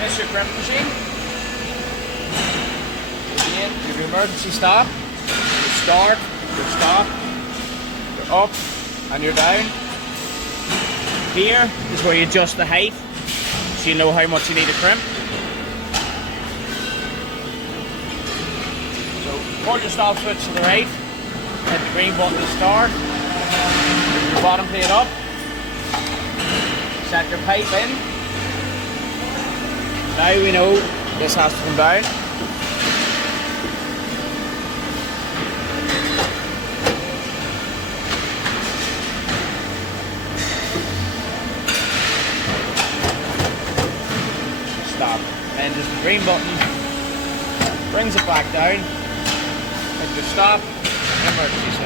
Miss your crimp machine. Again, your emergency stop, your start, your stop, you're up and you're down. Here is where you adjust the height so you know how much you need to crimp. So pull your stop switch to the right, hit the green button to start, move your bottom plate up, set your pipe in. Now we know this has to come down. Stop. And just the green button brings it back down. Hit your stop, emergency